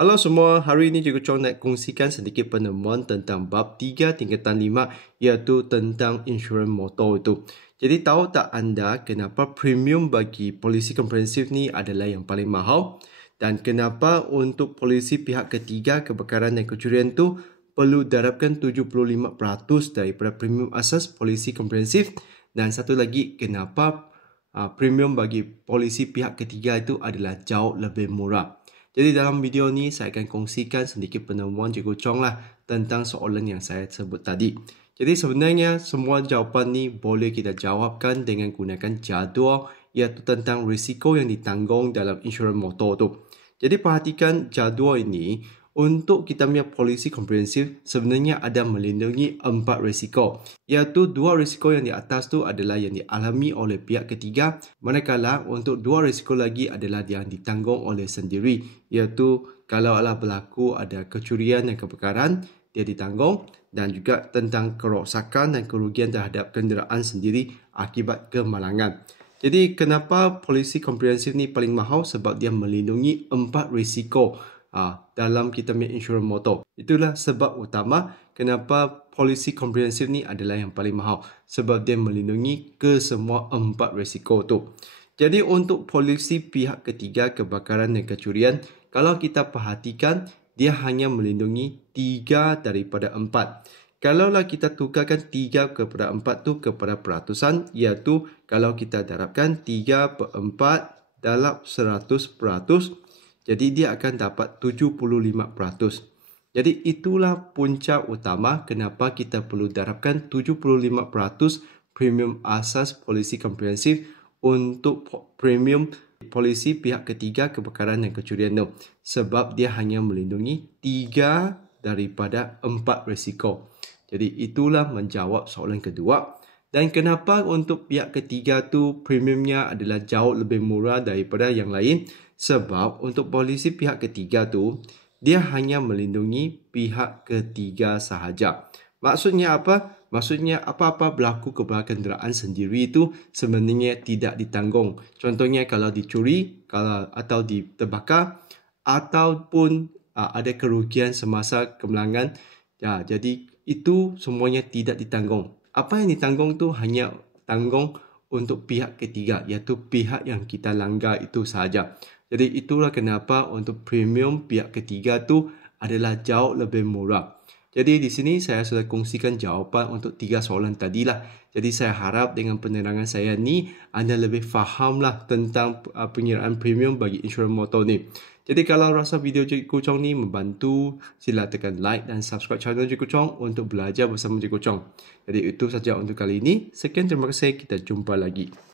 Halo semua, hari ini Cikgu Chong nak kongsikan sedikit penemuan tentang bab 3 tingkatan 5 iaitu tentang insurans motor itu. Jadi tahu tak anda kenapa premium bagi polisi komprehensif ni adalah yang paling mahal? Dan kenapa untuk polisi pihak ketiga kebakaran dan kecurian tu perlu darabkan 75% daripada premium asas polisi komprehensif? Dan satu lagi, kenapa premium bagi polisi pihak ketiga itu adalah jauh lebih murah? Jadi dalam video ni saya akan kongsikan sedikit penemuan Cikgu Chong lah tentang soalan yang saya sebut tadi. Jadi sebenarnya semua jawapan ni boleh kita jawabkan dengan gunakan jadual iaitu tentang risiko yang ditanggung dalam insurans motor tu. Jadi perhatikan jadual ini. Untuk kita punya polisi komprehensif sebenarnya ada melindungi 4 risiko. Iaitu 2 risiko yang di atas tu adalah yang dialami oleh pihak ketiga. Manakala untuk 2 risiko lagi adalah yang ditanggung oleh sendiri. Iaitu kalau berlaku ada kecurian dan kebakaran, dia ditanggung. Dan juga tentang kerosakan dan kerugian terhadap kenderaan sendiri akibat kemalangan. Jadi kenapa polisi komprehensif ni paling mahal? Sebab dia melindungi 4 risiko dalam kita punya insurans motor. Itulah sebab utama kenapa polisi komprehensif ni adalah yang paling mahal. Sebab dia melindungi ke semua 4 risiko tu. Jadi untuk polisi pihak ketiga kebakaran dan kecurian, kalau kita perhatikan, dia hanya melindungi 3 daripada 4. Kalaulah kita tukarkan 3 kepada 4 tu kepada peratusan, iaitu kalau kita darabkan 3/4 dalam 100%, jadi dia akan dapat 75%. Jadi itulah punca utama kenapa kita perlu darabkan 75% premium asas polisi komprehensif untuk premium polisi pihak ketiga kebakaran dan kecurian tu. Sebab dia hanya melindungi 3 daripada 4 risiko. Jadi itulah menjawab soalan kedua. Dan kenapa untuk pihak ketiga tu premiumnya adalah jauh lebih murah daripada yang lain? Sebab untuk polisi pihak ketiga tu, dia hanya melindungi pihak ketiga sahaja. Maksudnya apa? Maksudnya apa-apa berlaku kepada kenderaan sendiri itu sebenarnya tidak ditanggung. Contohnya kalau dicuri, atau terbakar, ataupun ada kerugian semasa kemalangan. Jadi itu semuanya tidak ditanggung. Apa yang ditanggung tu hanya tanggung untuk pihak ketiga, iaitu pihak yang kita langgar itu sahaja. Jadi itulah kenapa untuk premium pihak ketiga tu adalah jauh lebih murah. Jadi di sini saya sudah kongsikan jawapan untuk 3 soalan tadilah. Jadi saya harap dengan penerangan saya ni anda lebih fahamlah tentang penyertaan premium bagi insurans motor ni. Jadi kalau rasa video Cikgu Chong ni membantu, sila tekan like dan subscribe channel Cikgu Chong untuk belajar bersama Cikgu Chong. Jadi itu saja untuk kali ini. Sekian, terima kasih. Kita jumpa lagi.